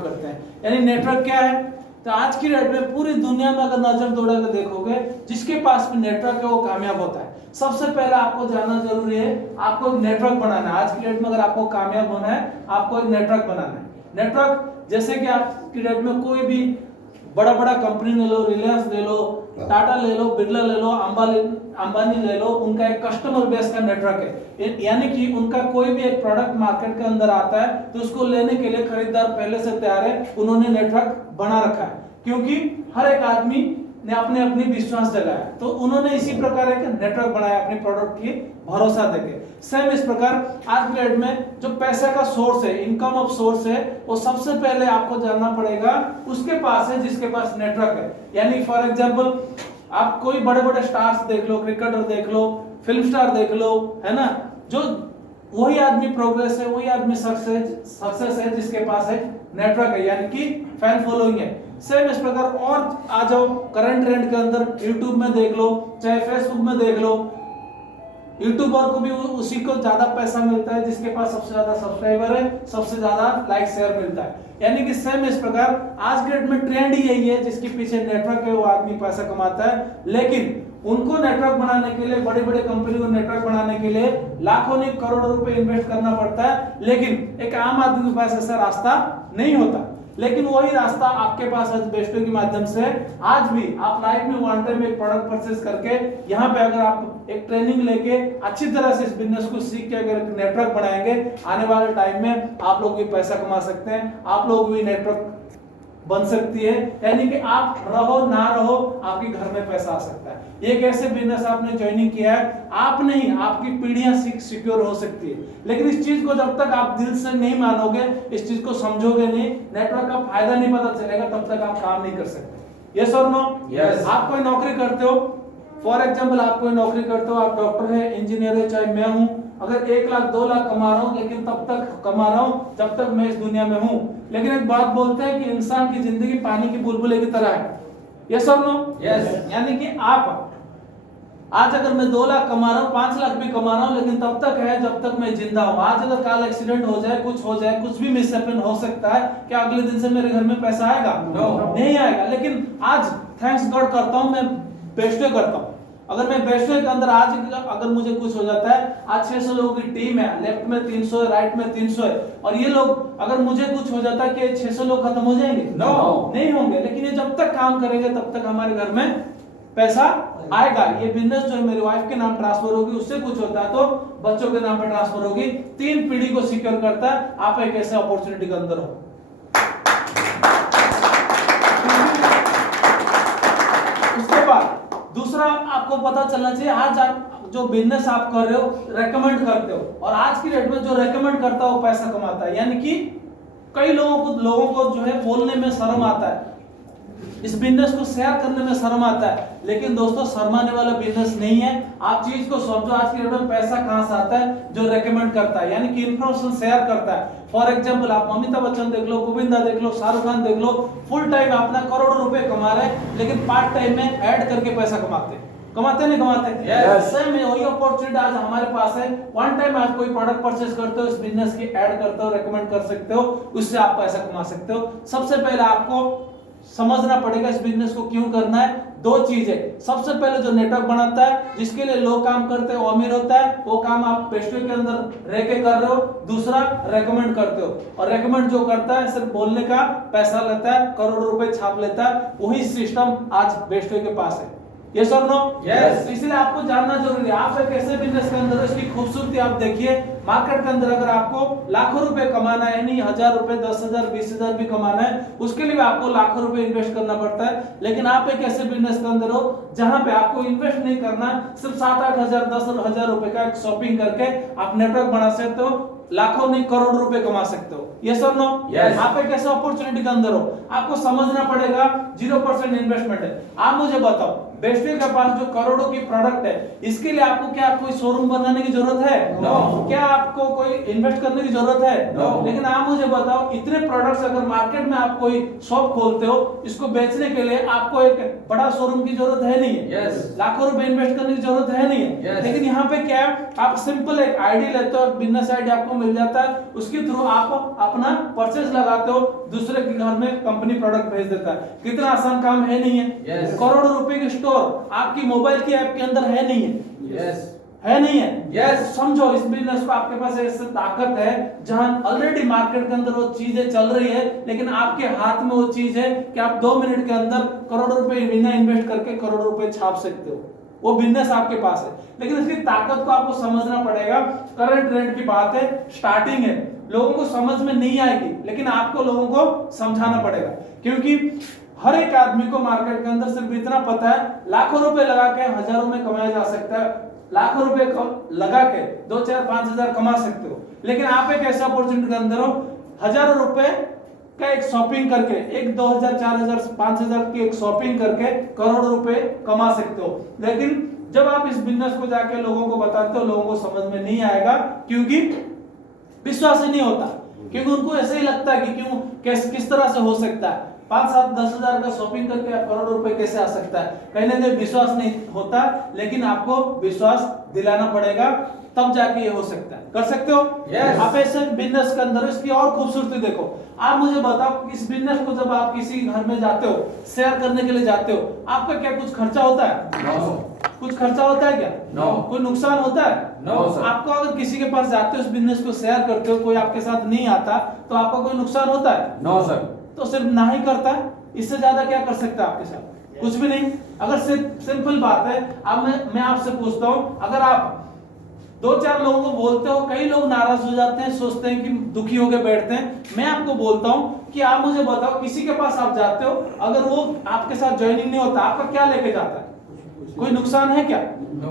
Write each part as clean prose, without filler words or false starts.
काम करते हैं। यानी नेटवर्क क्या है, तो आज की डेट में पूरी दुनिया में अगर नजर दौड़ा कर देखोगे, जिसके पास भी नेटवर्क है वो कामयाब होता है। सबसे पहले आपको जानना जरूरी है, आपको एक नेटवर्क बनाना है। आज की डेट में अगर आपको कामयाब होना है, आपको एक नेटवर्क बनाना है। नेटवर्क जैसे कि आज की डेट में कोई भी बड़ा बड़ा कंपनी ले लो, रिलायंस ले लो, टाटा ले लो, बिरला ले लो, अंबानी ले लो, उनका एक कस्टमर बेस का नेटवर्क है। यानी कि उनका कोई भी एक प्रोडक्ट मार्केट के अंदर आता है तो उसको लेने के लिए खरीदार पहले से तैयार है, उन्होंने नेटवर्क बना रखा है, क्योंकि हर एक आदमी ने अपने अपनी विश्वास जगाया, तो उन्होंने इसी प्रकार एक नेटवर्क बनाया अपने प्रोडक्ट की भरोसा देके। सेम इस प्रकार आज की डेट में जो पैसे का सोर्स है, इनकम ऑफ सोर्स है, वो सबसे पहले आपको जानना पड़ेगा उसके पास है जिसके पास नेटवर्क है। यानी फॉर एग्जांपल आप कोई बड़े बड़े स्टार्स देख लो, क्रिकेटर देख लो, फिल्म स्टार देख लो, है ना, जो वही आदमी प्रोग्रेस है, वही आदमी सक्सेस है जिसके पास है नेटवर्क है, यानी कि फैन फॉलोइंग है। सेम इस प्रकार और आ जाओ करंट ट्रेंड के अंदर, यूट्यूब में देख लो, चाहे फेसबुक में देख लो, यूट्यूबर को भी उसी को ज्यादा पैसा मिलता है जिसके पास सबसे ज्यादा सब्सक्राइबर है, सबसे ज्यादा लाइक शेयर मिलता है। यानी कि सेम इस प्रकार आज के डेट में ट्रेंड ही यही है, जिसके पीछे नेटवर्क है वो आदमी पैसा कमाता है। लेकिन उनको नेटवर्क बनाने के लिए, बड़ी बड़ी कंपनी को नेटवर्क बनाने के लिए लाखों नहीं करोड़ों रुपए इन्वेस्ट करना पड़ता है, लेकिन एक आम आदमी के पास ऐसा रास्ता नहीं होता। लेकिन वही रास्ता आपके पास आज बेस्टो के माध्यम से आज भी आप लाइफ में वन टाइम एक प्रोडक्ट परचेस करके, यहाँ पे अगर आप एक ट्रेनिंग लेके अच्छी तरह से इस बिजनेस को सीख के अगर नेटवर्क बनाएंगे, आने वाले टाइम में आप लोग भी पैसा कमा सकते हैं, आप लोग भी नेटवर्क बन सकती है। यानी कि आप रहो ना रहो, आपके घर में पैसा आ सकता है। ये एक ऐसे बिजनेस आपने ज्वाइनिंग किया है, आप नहीं, आपकी पीढ़ियां सिक्योर हो सकती है। लेकिन इस चीज को जब तक आप दिल से नहीं मानोगे, इस चीज को समझोगे नहीं, नेटवर्क का फायदा नहीं पता चलेगा, तब तक आप काम नहीं कर सकते। यस और नो? यस। आप कोई नौकरी करते हो, फॉर एग्जाम्पल आप कोई नौकरी करते हो, आप डॉक्टर है, इंजीनियर है, चाहे मैं हूं, अगर 1 लाख 2 लाख कमा रहा हूं, लेकिन तब तक कमा रहा हूं जब तक मैं इस दुनिया में हूं। लेकिन एक बात बोलते हैं कि इंसान की जिंदगी पानी की बुलबुले की तरह है। यस और नो? यस। यानी कि आप आज अगर मैं 2 लाख कमा रहा हूँ, 5 लाख भी कमा रहा हूँ, लेकिन तब तक है जब तक मैं जिंदा हूँ। आज अगर कल एक्सीडेंट हो जाए, कुछ हो जाए, कुछ भी मिसहैपन हो सकता है, क्या अगले दिन से मेरे घर में पैसा आएगा? नहीं आएगा। लेकिन आज थैंक्स गॉड करता हूँ, मैं बेस्टो करता हूँ। अगर मैं बेस्टो के अंदर आज अगर मुझे कुछ हो जाता है, आज 600 लोगों की टीम है, लेफ्ट में 300 है, राइट में 300 है, और ये लोग अगर मुझे कुछ हो जाता है कि 600 लोग खत्म हो जाएंगे? नहीं होंगे। लेकिन ये जब तक काम करेंगे तब तक हमारे घर में पैसा आएगा। ये बिजनेस जो है मेरी वाइफ के नाम ट्रांसफर होगी, उससे कुछ होता है तो बच्चों के नाम पर ट्रांसफर होगी, 3 पीढ़ी को सिक्योर करता है। आप एक ऐसे अपॉर्चुनिटी के अंदर हो। उसके बाद दूसरा आपको पता चलना चाहिए, आज आप जो बिजनेस आप कर रहे हो, रेकमेंड करते हो, और आज की डेट में जो रेकमेंड करता है वो पैसा कमाता है। यानी कि कई लोगों को जो है बोलने में शर्म आता है, इस बिजनेस को शेयर करने में शर्म आता है, लेकिन दोस्तों शर्माने वाला बिजनेस नहीं है। आप चीज को समझो, आज की डेट में पैसा कहां से आता है? जो रेकमेंड करता है, यानी कि इंफॉर्मेशन शेयर करता है। फॉर एग्जांपल आप अमिताभ बच्चन देख लो, गोविंदा देख लो, शाहरुख खान देख लो, फुल टाइम अपना करोड़ों रुपए कमा रहे हैं, लेकिन पार्ट टाइम में ऐड करके पैसा कमाते हैं। कमाते नहीं कमाते? Yes. सेम वही अपॉर्चुनिटी आज हमारे पास है। वन टाइम आप कोई प्रोडक्ट परचेस करते हो, इस बिजनेस की ऐड करते हो, रेकमेंड कर सकते हो, उससे आप पैसा कमा सकते हो। सबसे पहले आपको समझना पड़ेगा इस बिजनेस को क्यों करना है। 2 चीजें, सबसे पहले जो नेटवर्क बनाता है, जिसके लिए लोग काम करते हैं वो अमीर होता है, वो काम आप बेस्टो के अंदर रह के कर रहे हो। दूसरा रेकमेंड करते हो, और रेकमेंड जो करता है सिर्फ बोलने का पैसा लेता है, करोड़ों रुपए छाप लेता है, वही सिस्टम आज बेस्टो के पास है। यस और नो? यस। इसलिए आपको जानना जरूरी है। आप एक ऐसे बिजनेस के अंदर, इसकी खूबसूरती आप देखिए, मार्केट के अंदर अगर आपको लाखों रुपए कमाना है, नहीं 1000 रुपए, 10,000, 20,000 भी कमाना है, उसके लिए आपको लाखों रुपए इन्वेस्ट करना पड़ता है। लेकिन आप एक ऐसे बिजनेस के अंदर हो जहां पे आपको इन्वेस्ट नहीं करना, सिर्फ 7-8 हजार, 10,000 रुपए का एक शॉपिंग करके आप नेटवर्क बना सकते हो, लाखों नहीं करोड़ रुपए कमा सकते हो। यस और नो? यस। आप एक ऐसे अपॉर्चुनिटी के अंदर हो, आपको समझना पड़ेगा 0% इन्वेस्टमेंट है। आप मुझे बताओ, बेस्टो के पास जो करोड़ों की प्रोडक्ट है, इसके लिए आपको क्या कोई शोरूम बनाने की जरूरत है? नो। क्या आपको कोई इन्वेस्ट करने की जरूरत है? नो। लेकिन आप मुझे बताओ, इतने प्रोडक्ट्स अगर मार्केट में आप कोई शॉप खोलते हो, इसको बेचने के लिए आपको एक बड़ा शोरूम की जरूरत है नहीं है? यस। लाखों रुपए इन्वेस्ट करने की जरूरत है नहीं है? यस। लेकिन यहाँ पे क्या है, आप सिंपल एक आईडी लेते हो, बिजनेस आईडी आपको मिल जाता है, उसके थ्रू आप अपना परचेस लगाते हो, दूसरे के घर में कंपनी प्रोडक्ट भेज देता है। कितना आसान काम है नहीं है? करोड़ों रुपए की स्टोर आपकी मोबाइल की ऐप के अंदर है नहीं है? है नहीं है? समझो इस बिजनेस को, आपके पास ऐसी ताकत है जहां ऑलरेडी मार्केट के अंदर वो चीजें चल रही है, लेकिन आपके हाथ में वो चीज है कि आप 2 मिनट के अंदर करोड़ों रुपए बिना इन्वेस्ट करके करोड़ों रुपए छाप सकते हो। वो बिजनेस आपके पास है, लेकिन इसकी ताकत को आपको समझना पड़ेगा। करंट रेट की बात है, स्टार्टिंग है, लोगों को समझ में नहीं आएगी, लेकिन आपको लोगों को समझाना पड़ेगा, क्योंकि हर एक आदमी को मार्केट के अंदर सिर्फ इतना पता है लाखों रुपए लगा के हजारों में कमाया जा सकता है। लाखों रुपए लगा के 2, 4, 5 हजार कमा सकते हो, लेकिन आप एक ऐसा अपॉर्चुनिटी के अंदर हो, हजारों रुपए का एक शॉपिंग करके, एक 2000, 4000, 5000 की एक शॉपिंग करके करोड़ों रुपए कमा सकते हो। लेकिन जब आप इस बिजनेस को जाके लोगों को बताते हो, लोगों को समझ में नहीं आएगा, क्योंकि विश्वास ही नहीं होता, क्योंकि उनको ऐसे ही लगता है कि क्यों किस तरह से हो सकता है, 5, 7, 10 हजार का शॉपिंग करके करोड़ों रुपए कैसे आ सकता है। कहीं ना कहीं विश्वास नहीं होता, लेकिन आपको विश्वास दिलाना पड़ेगा, तब जाके ये हो सकता है। कर सकते हो? आप ऐसे बिजनेस के अंदर इसकी और खूबसूरती देखो। आप मुझे बताओ, इस बिजनेस को जब आप किसी घर में जाते हो, शेयर करने के लिए जाते हो, आपका क्या कुछ खर्चा होता है? कुछ खर्चा होता है क्या? कोई नुकसान होता है? आपको अगर किसी के पास जाते हो, इस बिजनेस को शेयर करते हो, कोई आपके साथ नहीं आता, तो आपका कोई नुकसान होता है? तो सिर्फ ना ही करता है, इससे ज्यादा क्या कर सकता है आपके साथ? कुछ भी नहीं। अगर सिंपल बात है, अब मैं आपसे पूछता हूं, अगर आप 2-4 लोगों को बोलते हो, कई लोग नाराज हो जाते हैं, सोचते हैं कि दुखी होकर बैठते हैं। मैं आपको बोलता हूं कि आप मुझे बताओ, किसी के पास आप जाते हो, अगर वो आपके साथ ज्वाइनिंग नहीं होता, आपका क्या लेके जाता है? कोई नुकसान है क्या?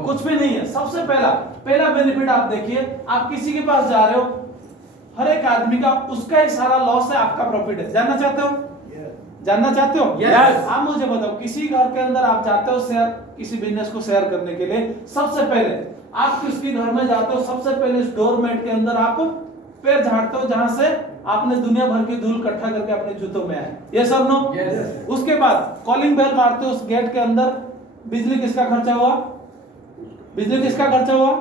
कुछ भी नहीं है। सबसे पहला बेनिफिट आप देखिए, आप किसी के पास जा रहे हो, हर एक आदमी का उसका ही सारा लॉस है, आपका प्रॉफिट है। जानना चाहते हो? जानना चाहते हो? आप मुझे बताओ, किसी घर के अंदर आप जाते हो शेयर, किसी बिजनेस को शेयर करने के लिए, सबसे पहले आप किसके घर में जाते हो, सबसे पहले इस डोरमेट के अंदर आप पैर झाड़ते हो, जहां से आपने दुनिया भर की धूल इकट्ठा करके अपने जूतों में आए। ये सब नो? उसके बाद कॉलिंग बेल मारते हो उस गेट के अंदर। बिजली किसका खर्चा हुआ? बिजली किसका खर्चा हुआ?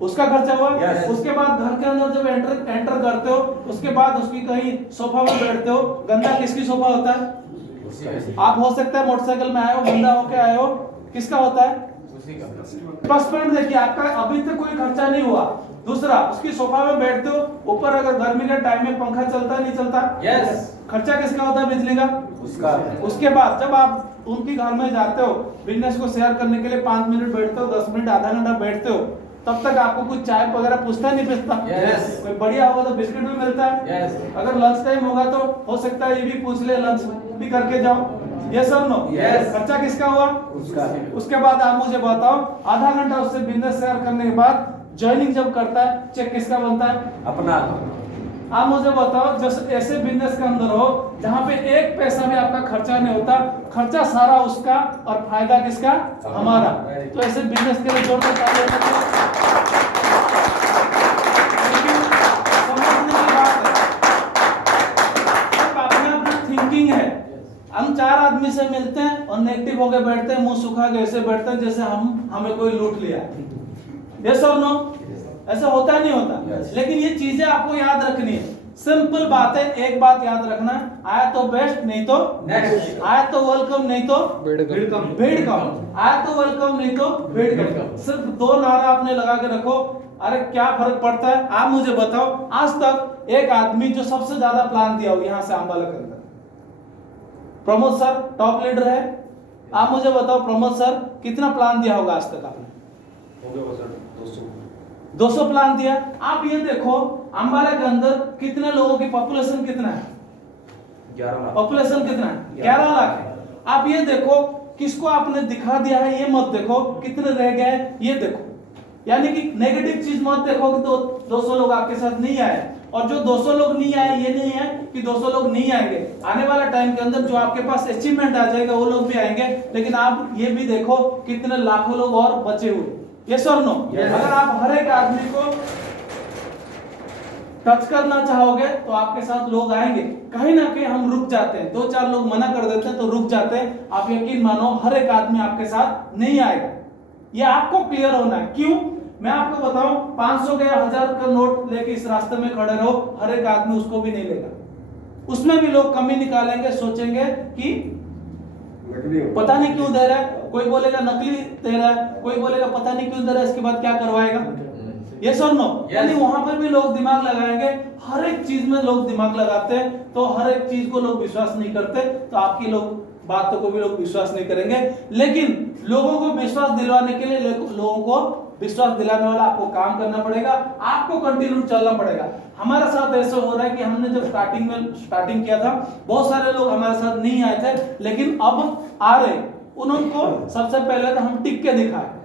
उसका खर्चा हुआ। उसके बाद घर के अंदर जब एंटर करते हो, उसके बाद उसकी कहीं सोफा में बैठते हो, गंदा किसकी सोफा होता है? आप हो सकता है मोटरसाइकिल में आए हो, गंदा होके आए हो, किसका होता है? प्लस पॉइंट देखिए, आपका अभी तक कोई खर्चा नहीं हुआ। दूसरा, उसकी सोफा में बैठते हो, ऊपर अगर गर्मी का टाइम में पंखा चलता है नहीं चलता? खर्चा किसका होता है? बिजली का। उसके बाद जब आप उनकी घर में जाते हो, बिजनेस को शेयर करने के लिए 5 मिनट बैठते हो, 10 मिनट, आधा घंटा बैठते हो, तब तक आपको कुछ चाय वगैरह पूछता नहीं पूछता? कोई बढ़िया होगा तो बिस्किट भी मिलता है। अगर लंच टाइम होगा तो हो सकता है ये भी पूछ ले, लंच भी करके जाओ। ये सब नो? खर्चा किसका हुआ? उसके बाद आप मुझे बताओ, आधा घंटा उससे बिजनेस शेयर करने के बाद ज्वाइनिंग जब करता है, चेक किसका बनता है? अपना। आप मुझे बताओ, जैसे ऐसे बिजनेस के अंदर हो जहां पे 1 पैसा भी आपका खर्चा नहीं होता, खर्चा सारा उसका और फायदा किसका? हमारा। तो ऐसे बिजनेस के लिए जोड़कर ताली बजाओ। लेकिन समझने की बात है, अपना थिंकिंग है। हम 4 आदमी से मिलते हैं और नेगेटिव होकर बैठते हैं, मुंह सुखा के ऐसे बैठते हैं जैसे हमें कोई लूट लिया। ये सब नो? ऐसा होता नहीं होता। लेकिन ये चीजें आपको याद रखनी है। सिंपल बात है, एक बात याद रखना, आया तो बेस्ट, नहीं तो नेक्स्ट। आया तो वेलकम, नहीं तो भेड़ कम। आया तो वेलकम, नहीं तो भेड़ कम। सिर्फ 2 नारा आपने लगा के रखो। अरे क्या फर्क पड़ता है? आप मुझे बताओ, आज तक एक आदमी जो सबसे ज्यादा प्लान दिया हो यहाँ से अम्बाला के अंदर, प्रमोद सर टॉप लीडर है। आप मुझे बताओ, प्रमोद सर कितना प्लान दिया होगा आज तक आपने? 200 प्लान दिया। आप ये देखो, अम्बाला के अंदर कितने लोगों की पॉपुलेशन कितना है? 11 लाख। पॉपुलेशन कितना है? 11 लाख है। आप ये देखो, किसको आपने दिखा दिया है ये मत देखो, कितने रह गए ये देखो। यानी कि नेगेटिव चीज मत देखो कि 200 लोग आपके साथ नहीं आए, और जो 200 लोग नहीं आए ये नहीं है कि 200 लोग नहीं आएंगे। आने वाला टाइम के अंदर जो आपके पास अचीवमेंट आ जाएगा वो लोग भी आएंगे, लेकिन आप ये भी देखो कितने लाखों लोग और बचे हुए। यस और नो? अगर आप हर एक आदमी को टच करना चाहोगे तो आपके साथ लोग आएंगे। कहीं ना कहीं हम रुक जाते हैं, 2-4 लोग मना कर देते हैं तो रुक जाते हैं। आप यकीन मानो, हर एक आदमी आपके साथ नहीं आएगा। ये आपको क्लियर होना है। क्यों? मैं आपको बताऊं, 500 का 1000 का नोट लेके इस रास्ते में खड़े रहो, हर एक आदमी उसको भी नहीं लेगा। उसमें भी लोग कमी निकालेंगे, सोचेंगे कि पता नहीं क्यों दे रहा है, कोई बोलेगा नकली दे रहा है, कोई बोलेगा पता नहीं क्यों दे रहा है, इसके बाद क्या करवाएगा। यस और नो? यानी वहां पर भी लोग दिमाग लगाएंगे, हर एक चीज में लोग दिमाग लगाते हैं, तो हर एक चीज को लोग विश्वास नहीं करते, तो आपकी लोग बातों को भी लोग विश्वास नहीं करेंगे। लेकिन लोगों को विश्वास दिलवाने के लिए लोगों को विश्वास दिलाने वाला आपको काम करना पड़ेगा, आपको कंटिन्यू चलना पड़ेगा। हमारे साथ ऐसा हो रहा है कि हमने जब स्टार्टिंग किया था, बहुत सारे लोग हमारे साथ नहीं आए थे, लेकिन अब आ रहे। उनको सबसे पहले तो हम टिक के दिखाए।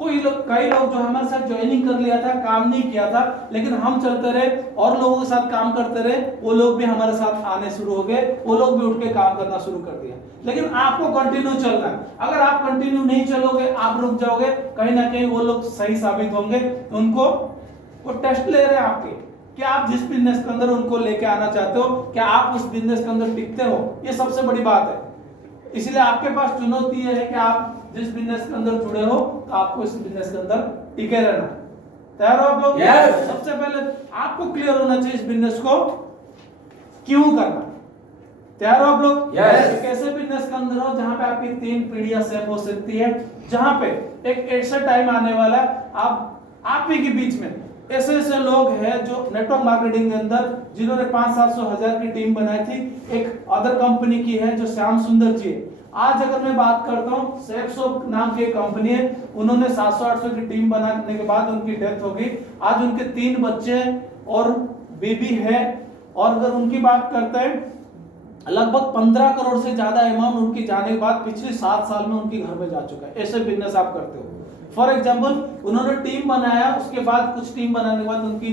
कई लोग जो हमारे साथ ज्वाइनिंग कर लिया था, काम नहीं किया था, लेकिन हम चलते रहे और लोगों के साथ काम करते रहे, वो लोग भी हमारे साथ आने शुरू हो गए, वो लोग भी उठ के काम करना शुरू कर दिया। लेकिन आपको कंटिन्यू चलना है। अगर आप कंटिन्यू नहीं चलोगे, आप रुक जाओगे, कहीं ना कहीं वो लोग सही साबित होंगे। उनको वो टेस्ट ले रहे हैं आपके, क्या आप जिस बिजनेस के अंदर उनको लेके आना चाहते हो, क्या आप उस बिजनेस के अंदर टिकते हो, ये सबसे बड़ी बात है। इसलिए आपके पास चुनौती है कि आप जिस बिजनेस के अंदर जुड़े हो, तो आपको इस बिजनेस के अंदर टिके रहना। तैयार हो आप लोग? yes. सबसे पहले आपको क्लियर होना चाहिए इस बिजनेस को क्यों करना। तैयार हो आप लोग? yes. एक ऐसे बिजनेस के अंदर हो जहां पे आपकी 3 पीढ़ियां सेव हो सकती है, जहां पे एक ऐसा टाइम आने वाला है आप ही के बीच में ऐसे लोग हैं जो नेटवर्क मार्केटिंग के अंदर जिन्होंने 500-700 की टीम बनाई थी। एक अदर कंपनी की है जो श्याम सुंदर जी है। आज अगर मैं बात करता हूँ, सेक्सो नाम की एक कंपनी है, उन्होंने 700-800 की टीम बनाने के बाद उनकी डेथ हो गई। आज उनके 3 बच्चे हैं और बेबी है, और अगर उनकी बात करते हैं लगभग 15 करोड़ से ज्यादा अमाउंट उनकी जाने के बाद पिछले 7 साल में उनके घर में जा चुका है। ऐसे बिजनेस आप करते हो। फॉर एग्जाम्पल, उन्होंने टीम बनाया, उसके बाद कुछ टीम बनाने के बाद उनकी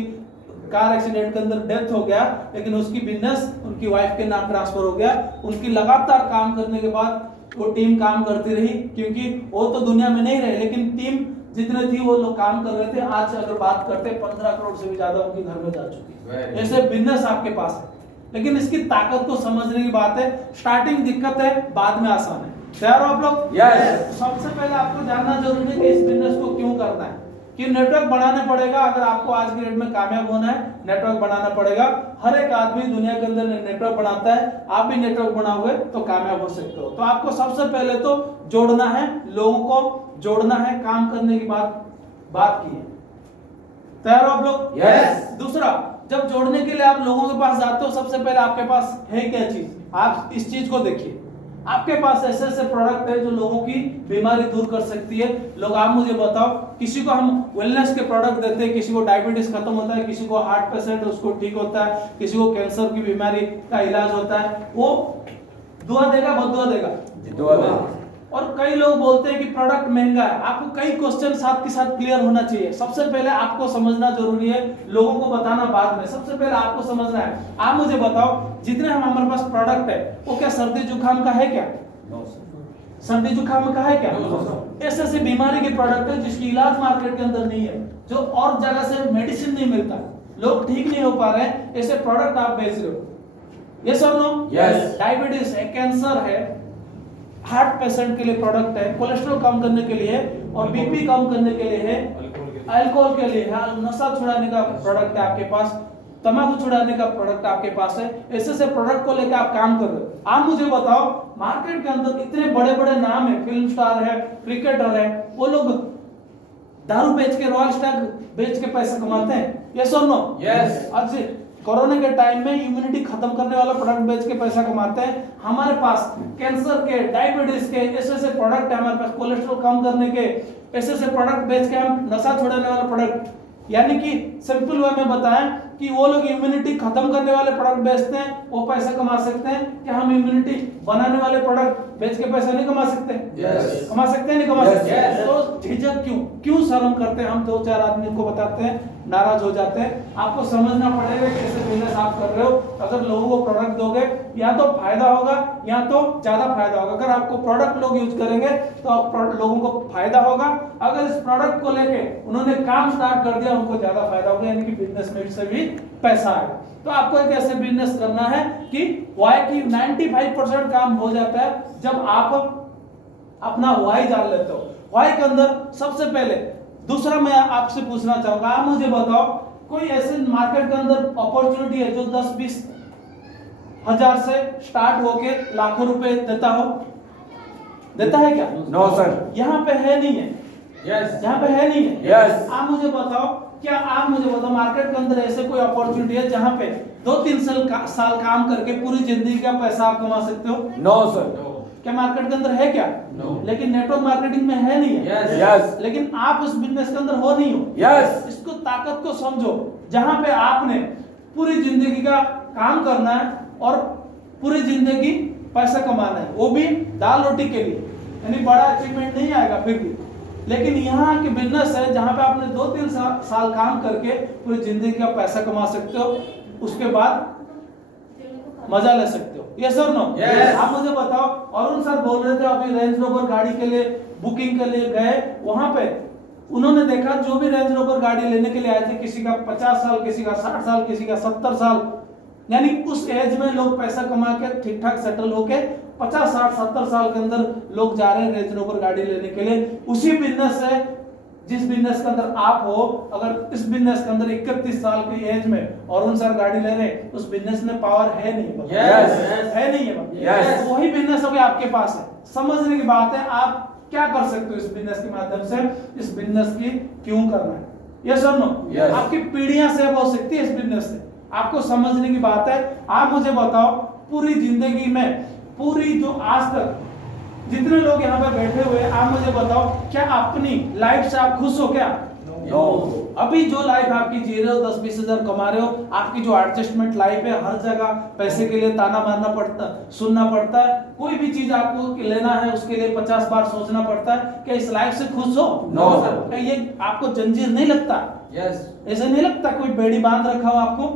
कार एक्सीडेंट के अंदर डेथ हो गया, लेकिन उसकी बिजनेस उनकी वाइफ के नाम ट्रांसफर हो गया। उनकी लगातार काम करने के बाद वो टीम काम करती रही, क्योंकि वो तो दुनिया में नहीं रहे, लेकिन टीम जितने थी वो लोग काम कर रहे थे। आज अगर बात करते 15 करोड़ से भी ज्यादा उनके घर में जा चुकी है। ऐसे बिजनेस आपके पास है, लेकिन इसकी ताकत को समझने की बात है। स्टार्टिंग दिक्कत है, बाद में आसान है। तैयार हो आप लोग? यस। सबसे पहले आपको जानना जरूरी है कि इस बिजनेस को क्यों करना है, कि नेटवर्क बनाना पड़ेगा। अगर आपको आज की डेट में कामयाब होना है, नेटवर्क बनाना पड़ेगा। हर एक आदमी दुनिया के अंदर नेटवर्क बनाता है, आप भी नेटवर्क बनाओगे तो कामयाब हो सकते हो। तो आपको सबसे पहले तो जोड़ना है, लोगों को जोड़ना है, काम करने की बात की है। तैयार हो आप लोग? यस। दूसरा, जब जोड़ने के लिए आप लोगों के पास जाते हो, सबसे पहले आपके पास है क्या चीज, आप इस चीज को देखिए। आपके पास ऐसे ऐसे प्रोडक्ट है जो लोगों की बीमारी दूर कर सकती है। लोग, आप मुझे बताओ, किसी को हम वेलनेस के प्रोडक्ट देते हैं, किसी को डायबिटीज खत्म होता है, किसी को हार्ट पेशेंट उसको ठीक होता है, किसी को कैंसर की बीमारी का इलाज होता है, वो दुआ देगा, बदुआ देगा। और कई लोग बोलते हैं कि प्रोडक्ट महंगा है। आपको कई क्वेश्चन साथ के साथ क्लियर होना चाहिए। सबसे पहले आपको समझना जरूरी है, लोगों को बताना बाद में। सबसे पहले आपको समझना है। आप मुझे बताओ, जितने हमारे पास प्रोडक्ट है वो क्या सर्दी जुकाम का है क्या? सर्दी जुकाम का है क्या? ऐसे ऐसे बीमारी के प्रोडक्ट है जिसकी इलाज मार्केट के अंदर नहीं है, जो और जगह से मेडिसिन नहीं मिलता, लोग ठीक नहीं हो पा रहे हैं, ऐसे प्रोडक्ट आप बेच रहे हो। यस और नो? यस। डायबिटीज है, कैंसर है, हार्ट पेशेंट के लिए प्रोडक्ट है, कोलेस्ट्रॉल कम करने के लिए और बीपी कम करने के लिए है, अल्कोहल के लिए है, नशा छुड़ाने का प्रोडक्ट है आपके पास, तंबाकू छुड़ाने का प्रोडक्ट आपके पास है। ऐसे ऐसे प्रोडक्ट को लेकर आप काम कर रहे हो। आप मुझे बताओ, मार्केट के अंदर इतने बड़े बड़े नाम है, फिल्म स्टार है, क्रिकेटर है, वो लोग दारू बेच के, रॉयल स्टार बेच के पैसा कमाते हैं। यस और नो? यस। आज कोरोना के टाइम में इम्यूनिटी खत्म करने वाला प्रोडक्ट बेच के पैसा कमाते हैं। हमारे पास कैंसर के, डायबिटीज के ऐसे ऐसे प्रोडक्ट है, हमारे पास कोलेस्ट्रॉल कम करने के ऐसे ऐसे प्रोडक्ट बेच के हम नशा छुड़ाने वाला प्रोडक्ट, यानी कि सिंपल वे में बताएं कि वो लोग इम्यूनिटी खत्म करने वाले प्रोडक्ट बेचते हैं, वो पैसा कमा सकते हैं। क्या हम इम्यूनिटी बनाने वाले प्रोडक्ट बेच के पैसा नहीं कमा सकते? yes. कमा सकते हैं, नहीं कमा सकते? yes. तो झिझक क्यों शर्म करते हैं? हम 2-4 आदमी को बताते हैं, नाराज हो जाते हैं। आपको समझना पड़ेगा कैसे बिजनेस आप कर रहे हो। अगर लोगों को प्रोडक्ट दोगे, या तो फायदा होगा या तो ज्यादा फायदा होगा। अगर आपको प्रोडक्ट लोग यूज करेंगे तो लोगों को फायदा होगा। अगर इस प्रोडक्ट को लेके उन्होंने काम स्टार्ट कर दिया, उनको ज्यादा फायदा होगा, यानी कि बिजनेस में से भी पैसा आएगा। तो आपको एक ऐसे बिजनेस करना है कि वाई की 95% काम हो जाता है जब आप अपना वाई जान लेते हो। वाई के अंदर सबसे पहले, दूसरा मैं आपसे पूछना चाहूंगा, आप मुझे बताओ, कोई ऐसे मार्केट के अंदर अपॉर्चुनिटी है जो 10-20 1000 से स्टार्ट होके लाखों रुपए देता हो? देता है क्या? No sir. यहाँ पे है नहीं है। यस। यहाँ पे है नहीं है। यस। आप मुझे बताओ, क्या आप मुझे बताओ मार्केट के अंदर ऐसे कोई अपॉर्चुनिटी है जहाँ पे 2-3 साल काम करके पूरी जिंदगी का पैसा आप कमा सकते हो? No sir. क्या मार्केट के अंदर है क्या? नो। लेकिन नेटवर्क मार्केटिंग में है नहीं है। यस। यस। लेकिन आप उस बिजनेस के अंदर हो नहीं हो। यस। इसको ताकत को समझो, जहां पे आपने पूरी जिंदगी का काम करना है और पूरी जिंदगी पैसा कमाना है, वो भी दाल रोटी के लिए, यानी बड़ा अचीवमेंट नहीं आएगा फिर भी। लेकिन यहाँ की बिजनेस है जहां पे आपने 2-3 साल काम करके पूरी जिंदगी का पैसा कमा सकते हो, उसके बाद मजा ले सकते हो। यस और नो? Yes. आप मुझे बताओ, अरुण सर बोल रहे थे अभी रेंज रोवर गाड़ी के लिए बुकिंग के लिए गए, वहां पे उन्होंने देखा जो भी रेंज रोवर गाड़ी लेने के लिए आए थे, किसी का 50 साल, किसी का 60 साल, किसी का 70 साल, यानी उस एज में लोग पैसा कमा के ठीक ठाक सेटल होके 50, 60, 70 साल के अंदर लोग जा रहे हैं रेंज रोवर गाड़ी लेने के लिए। उसी बिजनेस से, जिस बिजनेस के अंदर आप हो, अगर इस बिजनेस के अंदर 31 साल की एज में और उन सर गाड़ी ले रहे हैं, उस बिजनेस में पावर है नहीं। Yes. है नहीं है। Yes. वही बिजनेस अभी आपके पास है। समझने की बात है, आप क्या कर सकते हो इस बिजनेस के माध्यम से, इस बिजनेस की क्यों करना है। यस और नो? Yes. आपकी पीढ़ियां सेव हो सकती है इस बिजनेस से। आपको समझने की बात है। आप मुझे बताओ, पूरी जिंदगी में, पूरी जो आज तक जितने लोग यहाँ पे बैठे हुए हैं, आप मुझे बताओ, क्या अपनी लाइफ से आप खुश हो क्या? नो। अभी जो लाइफ आपकी जी रहे हो, 10-20 हजार कमा रहे हो, आपकी जो एडजस्टमेंट लाइफ है, हर जगह पैसे के लिए ताना मारना पड़ता, सुनना पड़ता है, कोई भी चीज आपको लेना है उसके लिए 50 बार सोचना पड़ता है। क्या इस लाइफ से खुश हो? नो। क्या ये आपको जंजीर नहीं लगता? यस। ऐसा नहीं लगता कोई बेड़ी बांध रखा हो आपको?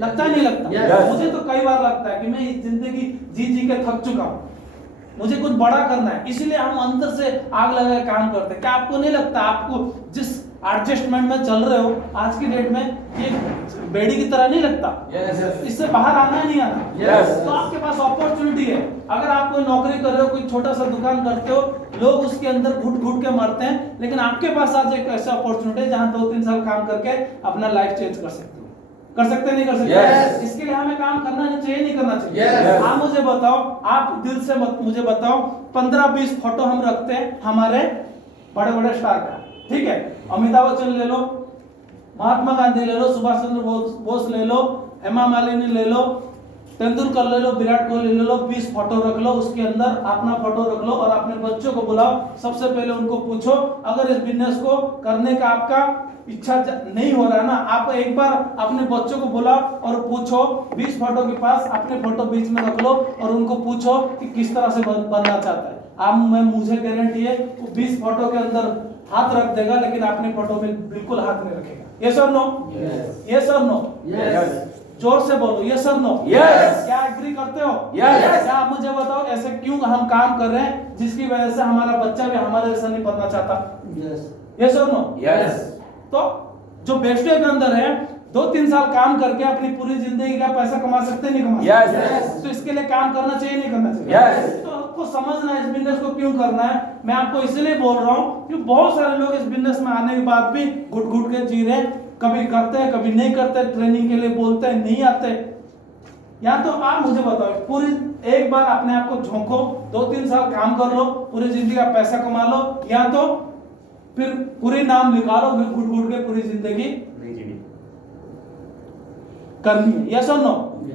लगता नहीं लगता? Yes. मुझे तो कई बार लगता है कि मैं इस जिंदगी जी जी के थक चुका हूँ, मुझे कुछ बड़ा करना है, इसीलिए हम अंदर से आग लगा के काम करते हैं। क्या आपको नहीं लगता आपको जिस एडजस्टमेंट में चल रहे हो आज की डेट में, ये बेड़ी की तरह नहीं लगता? यस। इससे बाहर आना है नहीं आना? Yes. तो आपके पास अपॉर्चुनिटी है। अगर आप कोई नौकरी कर रहे हो, कोई छोटा सा दुकान करते हो, लोग उसके अंदर घुट घुट के मरते हैं, लेकिन आपके पास आज एक ऐसा अपॉर्चुनिटी है जहां 2-3 साल काम करके अपना लाइफ चेंज कर सकते हो। कर सकते नहीं कर सकते? Yes. इसके लिए हमें काम करना नहीं चाहिए, नहीं करना चाहिए? Yes. आप मुझे बताओ, आप दिल से मुझे बताओ, 15-20 फोटो हम रखते हैं हमारे बड़े बड़े स्टार का, ठीक है? अमिताभ बच्चन ले लो, महात्मा गांधी ले लो, सुभाष चंद्र बोस ले लो, हेमा मालिनी ले लो, तेंदुलकर ले लो, विराट कोहली ले लो, 20 फोटो रख लो, उसके अंदर अपना फोटो रख लो और अपने बच्चों को बुलाओ। सबसे पहले उनको पूछो, अगर इस बिजनेस को करने का आपका इच्छा नहीं हो रहा ना, आप एक बार अपने बच्चों को बुलाओ और पूछो, 20 फोटो के पास अपने फोटो बीच में रख लो और उनको पूछो कि किस तरह से बनना चाहता है। मुझे गारंटी है वो 20 फोटो के अंदर हाथ रख देगा, लेकिन अपने फोटो में बिल्कुल हाथ नहीं रखेगा। यस और नो? यस और नो? यस। जोर से बोलो, यस और नो? Yes. क्या एग्री करते हो? Yes. क्या आप मुझे बताओ, ऐसे क्यों हम काम कर रहे हैं जिसकी वजह से हमारा बच्चा भी हमारे जैसा नहीं बनना चाहता? यस और नो? यस। तो जो बेस्टो के अंदर है, 2-3 साल काम करके अपनी पूरी जिंदगी का पैसा कमा सकते हैं, नहीं कमा सकते? Yes. तो इसके लिए काम करना चाहिए, नहीं करना चाहिए? Yes. तो आपको समझना है इस बिजनेस को क्यों करना है। मैं आपको इसलिए बोल रहा हूँ कि बहुत सारे लोग इस बिजनेस में आने के बाद भी घुट घुट के जी रहे, कभी करते हैं कभी नहीं करते, ट्रेनिंग के लिए बोलते हैं नहीं आते। या तो आप मुझे बताओ, पूरी एक बार अपने आप को झोंको, 2-3 साल काम कर लो, पूरी जिंदगी का पैसा कमा लो, या तो फिर पूरे नाम लिखा लो, फिर घुट घुट के पूरी जिंदगी करनी है। यस और नो?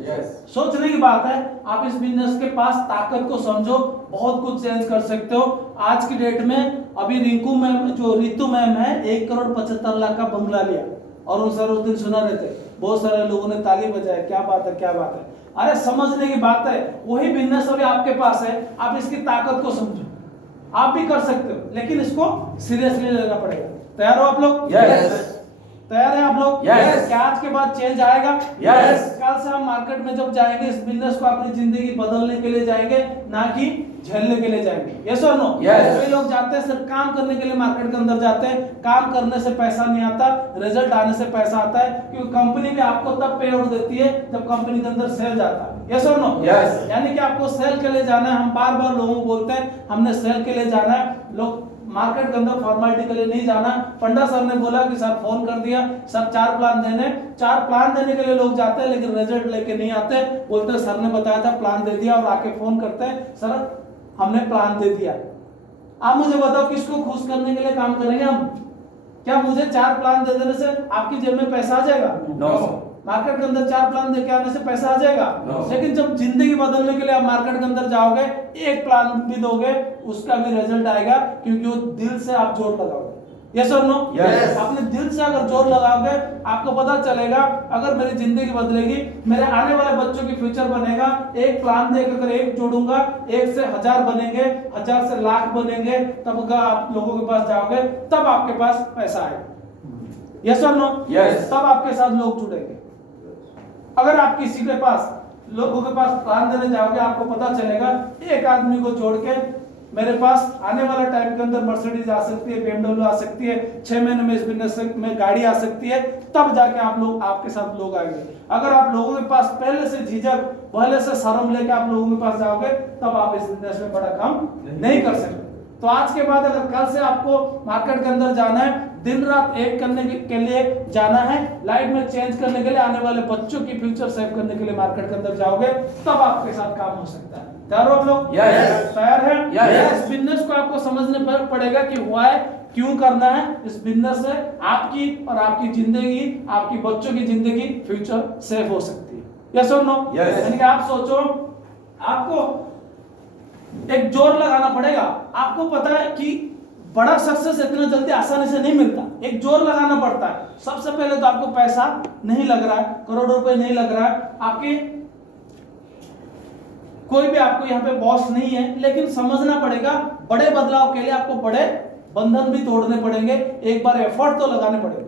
यस। सोचने की बात है। आप इस बिजनेस के पास ताकत को समझो, बहुत कुछ चेंज कर सकते हो। आज की डेट में अभी रिंकू मैम, जो रितु मैम है, 1,75,00,000 का बंगला लिया और उन सर उस दिन सुना रहे थे, बहुत सारे लोगों ने ताली बजाए, क्या बात है क्या बात है। अरे समझने की बात है, वही बिजनेस अभी आपके पास है, आप इसकी ताकत को समझो, आप भी कर सकते हो, लेकिन इसको सीरियसली लेना पड़ेगा। तैयार हो आप लोग? यस। तैयार है आप लोग? Yes. क्या आज के बाद चेंज आएगा? Yes. कल से हम मार्केट में जब जाएंगे, इस बिजनेस को अपनी जिंदगी बदलने के लिए जाएंगे, ना कि झेलने के लिए जाएंगे। यस और नो? Yes. कई लोग जाते हैं सिर्फ काम करने के लिए मार्केट के अंदर जाते हैं। काम करने से पैसा नहीं आता, रिजल्ट आने से पैसा आता है, क्योंकि कंपनी भी आपको तब पे आउट देती है जब कंपनी के अंदर सेल जाता है। यस और नो? Yes. यानी कि आपको सेल के लिए जाना है। हम बार बार लोगों को बोलते हैं हमने सेल के लिए जाना है, लोग मार्केट के अंदर फॉर्मेलिटी के लिए नहीं जाना। पंडा सर ने बोला कि सर फोन कर दिया, सर 4 प्लान देने, 4 प्लान देने के लिए लोग जाते हैं लेकिन रिजल्ट लेके नहीं आते, बोलते सर ने बताया था प्लान दे दिया, और आके फोन करते हैं सर हमने प्लान दे दिया। आप मुझे बताओ किसको खुश करने के लिए काम करेंगे हम? क्या मुझे 4 प्लान दे देने से आपकी जेब में पैसा आ जाएगा? नो। मार्केट के अंदर 4 प्लान देके आने से पैसा आ जाएगा? No. लेकिन जब जिंदगी बदलने के लिए आप मार्केट के अंदर जाओगे, एक प्लान भी दोगे, उसका भी रिजल्ट आएगा, क्योंकि वो दिल से आप जोर लगाओगे। यस और नो? Yes. अपने दिल से अगर जोर लगाओगे, आपको पता चलेगा अगर मेरी जिंदगी बदलेगी, मेरे आने वाले बच्चों की फ्यूचर बनेगा, एक प्लान देकर अगर एक जोड़ूंगा, 1 से 1000 बनेंगे, 1000 से लाख बनेंगे, तब अगर आप लोगों के पास जाओगे, तब आपके पास पैसा आएगा। यस और नो? Yes. तब आपके साथ लोग जुड़ेंगे। अगर आप किसी के पास लोगों के पास प्लान देने जाओगे, आपको पता चलेगा एक आदमी को जोड़ के मेरे पास आने वाला टाइम के अंदर मर्सिडीज आ सकती है, BMW आ सकती है, 6 महीने में इस बिजनेस में गाड़ी आ सकती है, तब जाके आप लोग आपके साथ लोग आएंगे। अगर आप लोगों के पास पहले से झिझक, पहले से शर्म लेके आप लोगों के पास जाओगे, तब आप इस बिजनेस में बड़ा काम नहीं कर सकते। तो आज के बाद अगर कल से आपको मार्केट के अंदर जाना है, दिन रात एक करने के लिए जाना है, लाइफ में चेंज करने के लिए, आने वाले बच्चों की फ्यूचर सेव करने के लिए मार्केट के अंदर जाओगे, तब आपके साथ काम हो सकता है। तैयार हो आप लोग? Yes. तैयार है? Yes. इस बिजनेस को आपको समझने पड़ेगा कि व्हाई, क्यों करना है। इस बिजनेस से आपकी और आपकी जिंदगी, आपकी बच्चों की जिंदगी, फ्यूचर सेव हो सकती है। यस और नो? Yes. यानी कि आप सोचो, आपको एक जोर लगाना पड़ेगा। आपको पता है कि बड़ा सक्सेस इतना जल्दी आसानी से नहीं मिलता, एक जोर लगाना पड़ता है। सबसे पहले तो आपको पैसा नहीं लग रहा है, करोड़ों रुपए नहीं लग रहा है, आपके कोई भी आपको यहाँ पे बॉस नहीं है, लेकिन समझना पड़ेगा बड़े बदलाव के लिए आपको बड़े बंधन भी तोड़ने पड़ेंगे, एक बार एफर्ट तो लगाने पड़ेंगे।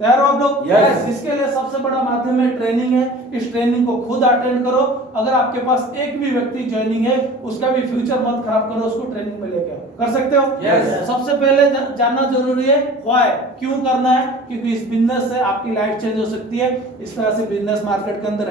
तैयार हो आप लोग? Yes. इसके लिए सबसे बड़ा माध्यम है ट्रेनिंग है। इस ट्रेनिंग को खुद अटेंड करो। अगर आपके पास एक भी व्यक्ति ज्वाइनिंग है, उसका भी फ्यूचर मत खराब करो, उसको ट्रेनिंग में लेके आओ। कर सकते हो? Yes. सबसे पहले जानना जरूरी है व्हाई, क्यों करना है, क्योंकि इस बिजनेस से आपकी लाइफ चेंज हो सकती है। इस तरह से बिजनेस मार्केट के अंदर